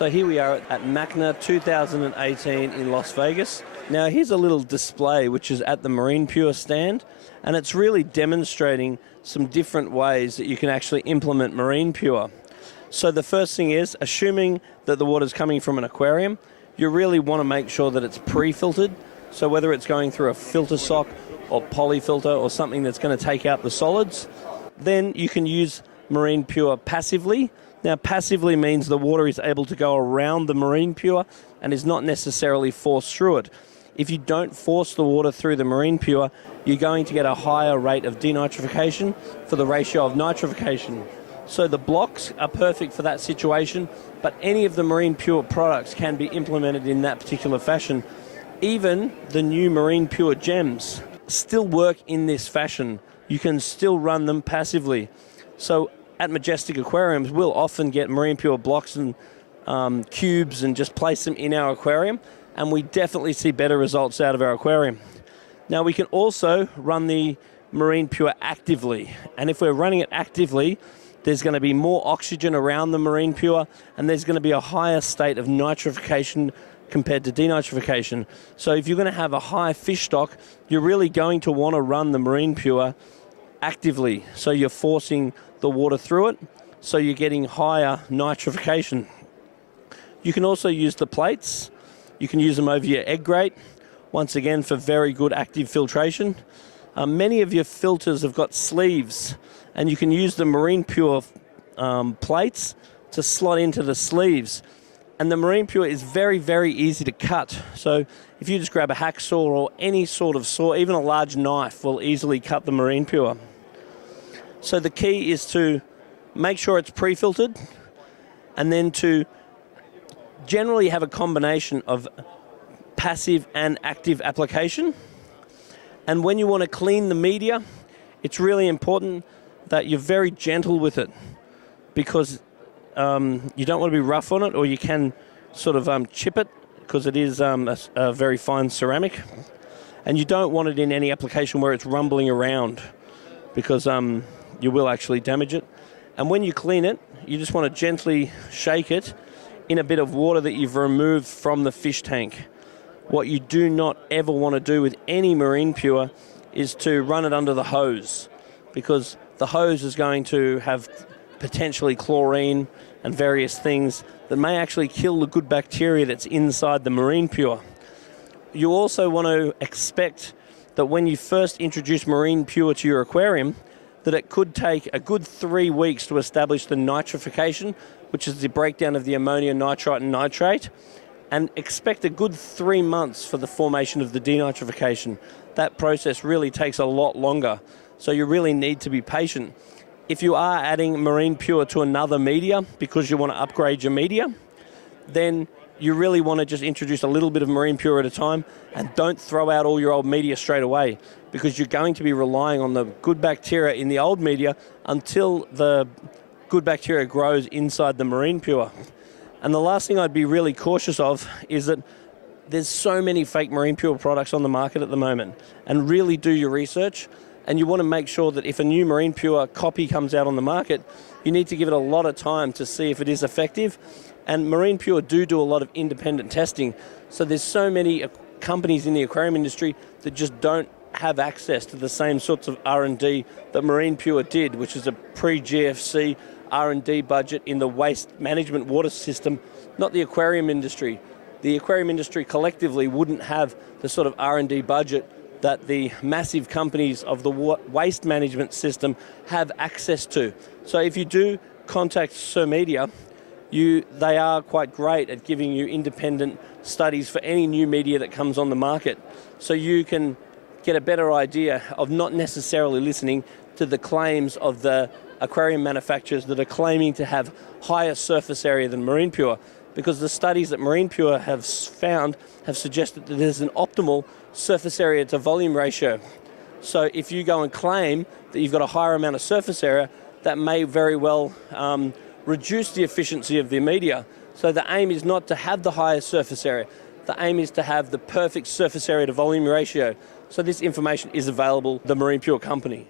So here we are at MACNA 2018 in Las Vegas. Now here's a little display which is at the Marine Pure stand, and it's really demonstrating some different ways that you can actually implement Marine Pure. So the first thing is, assuming that the water's coming from an aquarium, you really want to make sure that it's pre-filtered. So whether it's going through a filter sock or polyfilter or something that's going to take out the solids, then you can use Marine Pure passively. Now passively means the water is able to go around the Marine Pure and is not necessarily forced through it. If you don't force the water through the Marine Pure, you're going to get a higher rate of denitrification for the ratio of nitrification. So the blocks are perfect for that situation, but any of the Marine Pure products can be implemented in that particular fashion. Even the new Marine Pure gems still work in this fashion. You can still run them passively. So at Majestic Aquariums, we'll often get Marine Pure blocks and cubes and just place them in our aquarium, and we definitely see better results out of our aquarium. Now we can also run the Marine Pure actively, and if we're running it actively, there's going to be more oxygen around the Marine Pure, and there's going to be a higher state of nitrification compared to denitrification. So if you're going to have a high fish stock, you're really going to want to run the Marine Pure actively. So you're forcing the water through it, so you're getting higher nitrification. You can also use the plates. You can use them over your egg grate, once again for very good active filtration. Many of your filters have got sleeves, and you can use the Marine Pure plates to slot into the sleeves. And the Marine Pure is very, very easy to cut. So if you just grab a hacksaw or any sort of saw, even a large knife will easily cut the Marine Pure. So the key is to make sure it's pre-filtered, and then to generally have a combination of passive and active application. And when you want to clean the media, it's really important that you're very gentle with it, because you don't want to be rough on it, or you can sort of chip it, because it is a very fine ceramic. And you don't want it in any application where it's rumbling around, because you will actually damage it. And when you clean it, you just want to gently shake it in a bit of water that you've removed from the fish tank. What you do not ever want to do with any Marine Pure is to run it under the hose, because the hose is going to have potentially chlorine and various things that may actually kill the good bacteria that's inside the Marine Pure. You also want to expect that when you first introduce Marine Pure to your aquarium, that it could take a good 3 weeks to establish the nitrification, which is the breakdown of the ammonia, nitrite and nitrate, and expect a good 3 months for the formation of the denitrification. That process really takes a lot longer, so you really need to be patient. If you are adding Marine Pure to another media because you want to upgrade your media, then you really want to just introduce a little bit of Marine Pure at a time, and don't throw out all your old media straight away, because you're going to be relying on the good bacteria in the old media until the good bacteria grows inside the Marine Pure. And the last thing I'd be really cautious of is that there's so many fake Marine Pure products on the market at the moment, and really do your research. And you want to make sure that if a new Marine Pure copy comes out on the market, you need to give it a lot of time to see if it is effective. And Marine Pure do a lot of independent testing. So there's so many companies in the aquarium industry that just don't have access to the same sorts of R&D that Marine Pure did, which is a pre-GFC R&D budget in the waste management water system, not the aquarium industry. The aquarium industry collectively wouldn't have the sort of R&D budget that the massive companies of the waste management system have access to. So if you do contact Sir Media, they are quite great at giving you independent studies for any new media that comes on the market, so you can get a better idea of not necessarily listening to the claims of the aquarium manufacturers that are claiming to have higher surface area than Marine Pure, because the studies that Marine Pure have found have suggested that there's an optimal surface area to volume ratio. So if you go and claim that you've got a higher amount of surface area, that may very well reduce the efficiency of the media. So the aim is not to have the highest surface area. The aim is to have the perfect surface area to volume ratio. So this information is available, the Marine Pure company.